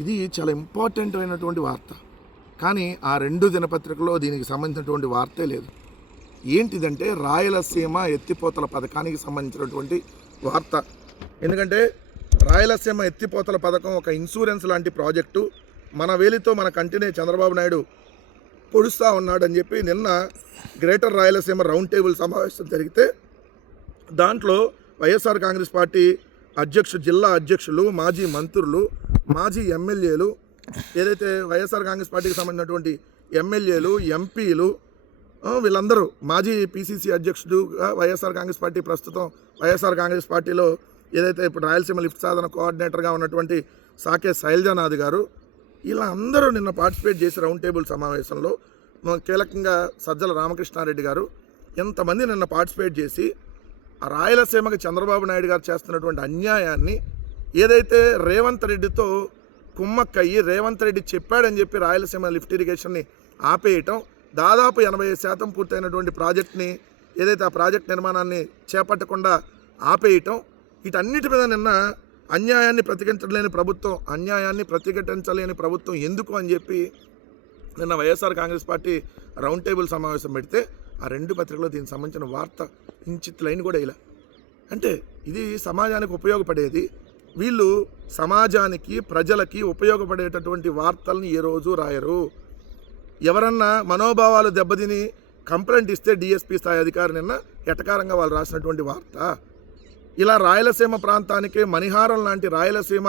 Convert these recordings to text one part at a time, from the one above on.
ఇది చాలా ఇంపార్టెంట్ అయినటువంటి వార్త. కానీ ఆ 2 దినపత్రికల్లో దీనికి సంబంధించినటువంటి వార్తే లేదు. ఏంటిదంటే రాయలసీమ ఎత్తిపోతల పథకానికి సంబంధించినటువంటి వార్త. ఎందుకంటే రాయలసీమ ఎత్తిపోతల పథకం ఒక ఇన్సూరెన్స్ లాంటి ప్రాజెక్టు. మన వేలితో మన కంటినే చంద్రబాబు నాయుడు పొడుస్తూ ఉన్నాడని చెప్పి నిన్న గ్రేటర్ రాయలసీమ రౌండ్ టేబుల్ సమావేశం జరిగితే దాంట్లో వైఎస్ఆర్ కాంగ్రెస్ పార్టీ జిల్లా అధ్యక్షులు, మాజీ మంత్రులు, మాజీ ఎమ్మెల్యేలు, ఏదైతే వైఎస్ఆర్ కాంగ్రెస్ పార్టీకి సంబంధించినటువంటి ఎమ్మెల్యేలు, ఎంపీలు, వీళ్ళందరూ, మాజీ పిసిసి అధ్యక్షుడుగా వైఎస్ఆర్ కాంగ్రెస్ పార్టీ, ప్రస్తుతం వైఎస్ఆర్ కాంగ్రెస్ పార్టీలో ఏదైతే ఇప్పుడు రాయలసీమ లిఫ్ట్ సాధన కోఆర్డినేటర్గా ఉన్నటువంటి సాకే శైలజానాథ్ గారు, ఇలా అందరూ నిన్న పార్టిసిపేట్ చేసి రౌండ్ టేబుల్ సమావేశంలో కీలకంగా సజ్జల రామకృష్ణారెడ్డి గారు, ఎంతమంది నిన్న పార్టిసిపేట్ చేసి ఆ రాయలసీమకి చంద్రబాబు నాయుడు గారు చేస్తున్నటువంటి అన్యాయాన్ని, ఏదైతే రేవంత్ రెడ్డితో కుమ్మక్కయ్యి రేవంత్ రెడ్డి చెప్పాడని చెప్పి రాయలసీమ లిఫ్ట్ ఇరిగేషన్ని ఆపేయటం, దాదాపు 80% పూర్తయినటువంటి ప్రాజెక్ట్ని, ఏదైతే ఆ ప్రాజెక్ట్ నిర్మాణాన్ని చేపట్టకుండా ఆపేయటం, వీటన్నిటి మీద నిన్న అన్యాయాన్ని ప్రతిఘటించలేని ప్రభుత్వం ఎందుకు అని చెప్పి నిన్న YSR Congress party round table సమావేశం పెడితే ఆ 2 పత్రికలో దీనికి సంబంధించిన వార్త ఇంచిత్ లైన్ కూడా ఇలా. అంటే ఇది సమాజానికి ఉపయోగపడేది. వీళ్ళు సమాజానికి, ప్రజలకి ఉపయోగపడేటటువంటి వార్తల్ని ఏ రోజు రాయరు. ఎవరన్నా మనోభావాలు దెబ్బతిని కంప్లైంట్ ఇస్తే డిఎస్పీ స్థాయి అధికారి నిన్న ఎటకారంగా వాళ్ళు రాసినటువంటి వార్త. ఇలా రాయలసీమ ప్రాంతానికి మణిహారం లాంటి రాయలసీమ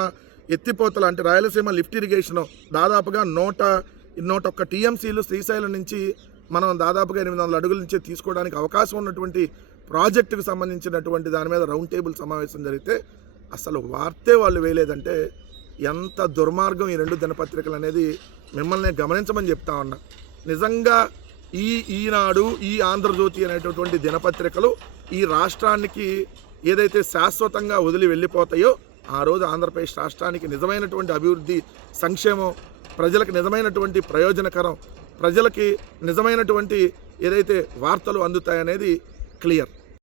ఎత్తిపోతల అంటే రాయలసీమ లిఫ్ట్ ఇరిగేషను దాదాపుగా 101 టీఎంసీలు శ్రీశైలం నుంచి మనం దాదాపుగా 800 అడుగుల నుంచి తీసుకోవడానికి అవకాశం ఉన్నటువంటి ప్రాజెక్టుకు సంబంధించినటువంటి దాని మీద రౌండ్ టేబుల్ సమావేశం జరిగితే అసలు వార్తే వాళ్ళు వేయలేదంటే ఎంత దుర్మార్గం ఈ 2 దినపత్రికలు అనేది మిమ్మల్ని గమనించమని చెప్తా ఉన్నా. నిజంగా ఈనాడు, ఈ ఆంధ్రజ్యోతి అనేటటువంటి దినపత్రికలు ఈ రాష్ట్రానికి ఏదైతే శాశ్వతంగా వదిలి వెళ్ళిపోతాయో ఆ రోజు ఆంధ్రప్రదేశ్ రాష్ట్రానికి నిజమైనటువంటి అభివృద్ధి, సంక్షేమం, ప్రజలకు నిజమైనటువంటి ప్రయోజనకరం, ప్రజలకి నిజమైనటువంటి ఏదైతే వార్తలు అందుతాయనేది క్లియర్.